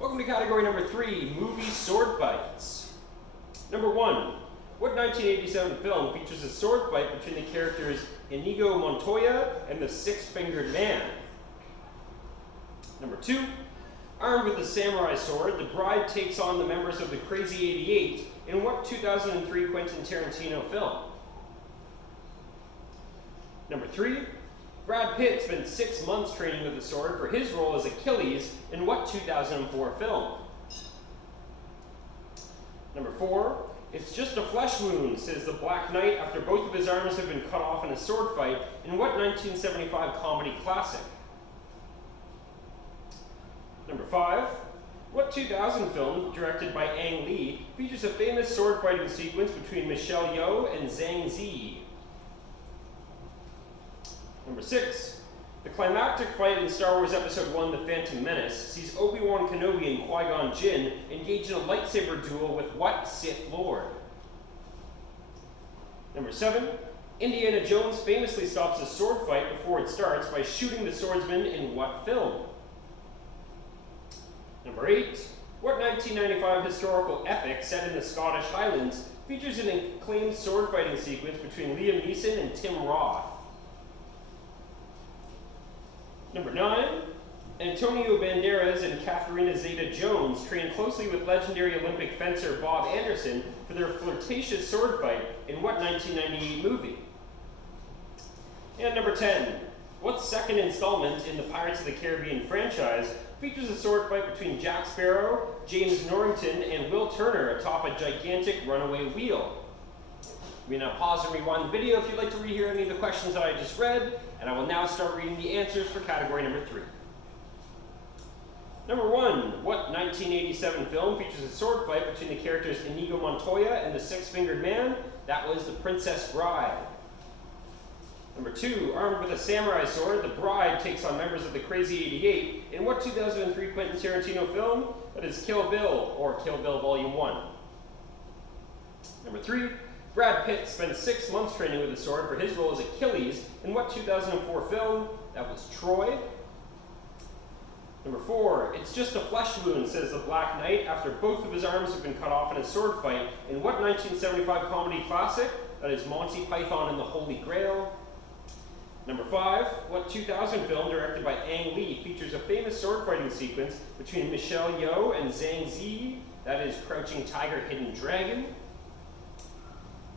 Welcome to category number 3, movie sword fights. Number 1, what 1987 film features a sword fight between the characters Inigo Montoya and the Six-Fingered Man? Number 2, armed with a samurai sword, the bride takes on the members of the Crazy 88 in what 2003 Quentin Tarantino film? Number 3, Brad Pitt spent 6 months training with the sword for his role as Achilles in what 2004 film? Number 4, it's just a flesh wound, says the Black Knight after both of his arms have been cut off in a sword fight in what 1975 comedy classic? Number 5, what 2000 film, directed by Ang Lee, features a famous sword fighting sequence between Michelle Yeoh and Zhang Zi? Number 6, the climactic fight in Star Wars Episode 1, The Phantom Menace, sees Obi-Wan Kenobi and Qui-Gon Jinn engage in a lightsaber duel with what Sith Lord? Number 7, Indiana Jones famously stops a sword fight before it starts by shooting the swordsman in what film? Number 8, what 1995 historical epic set in the Scottish Highlands features an acclaimed sword fighting sequence between Liam Neeson and Tim Roth? Number 9, Antonio Banderas and Katharina Zeta-Jones train closely with legendary Olympic fencer Bob Anderson for their flirtatious sword fight in what 1998 movie? And number 10, what second installment in the Pirates of the Caribbean franchise features a sword fight between Jack Sparrow, James Norrington, and Will Turner atop a gigantic runaway wheel? We now pause and rewind the video if you'd like to rehear any of the questions that I just read, and I will now start reading the answers for category number 3. Number 1, what 1987 film features a sword fight between the characters Inigo Montoya and the Six-Fingered Man? That was The Princess Bride. Number 2, armed with a samurai sword, the bride takes on members of the Crazy 88 in what 2003 Quentin Tarantino film? That is Kill Bill, or Kill Bill Volume 1. Number 3, Brad Pitt spent 6 months training with the sword for his role as Achilles in what 2004 film? That was Troy. Number 4, it's just a flesh wound, says the Black Knight after both of his arms have been cut off in a sword fight in what 1975 comedy classic? That is Monty Python and the Holy Grail. Number 5, what 2000 film directed by Ang Lee features a famous sword fighting sequence between Michelle Yeoh and Zhang Zi? That is Crouching Tiger, Hidden Dragon.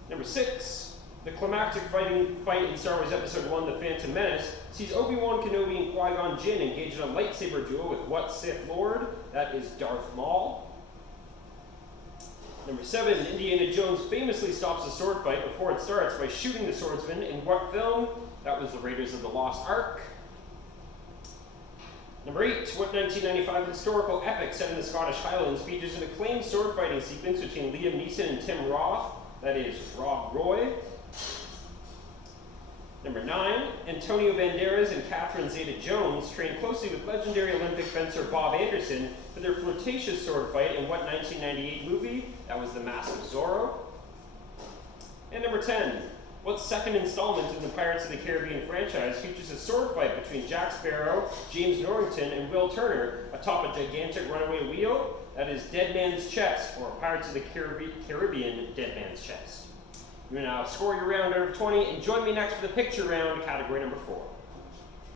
Number 6, the climactic fight in Star Wars Episode 1, The Phantom Menace, sees Obi-Wan Kenobi and Qui-Gon Jinn engage in a lightsaber duel with what Sith Lord? That is Darth Maul. Number 7, Indiana Jones famously stops a sword fight before it starts by shooting the swordsman in what film? That was The Raiders of the Lost Ark. Number 8, what 1995 historical epic set in the Scottish Highlands features an acclaimed sword fighting sequence between Liam Neeson and Tim Roth? That is Rob Roy. Number 9, Antonio Banderas and Catherine Zeta-Jones train closely with legendary Olympic fencer Bob Anderson for their flirtatious sword fight in what 1998 movie? That was The Mask of Zorro. And number 10, what second installment in the Pirates of the Caribbean franchise features a sword fight between Jack Sparrow, James Norrington, and Will Turner atop a gigantic runaway wheel? That is Dead Man's Chest, or Pirates of the Caribbean Dead Man's Chest. You may now score your round out of 20 and join me next for the picture round, category number 4.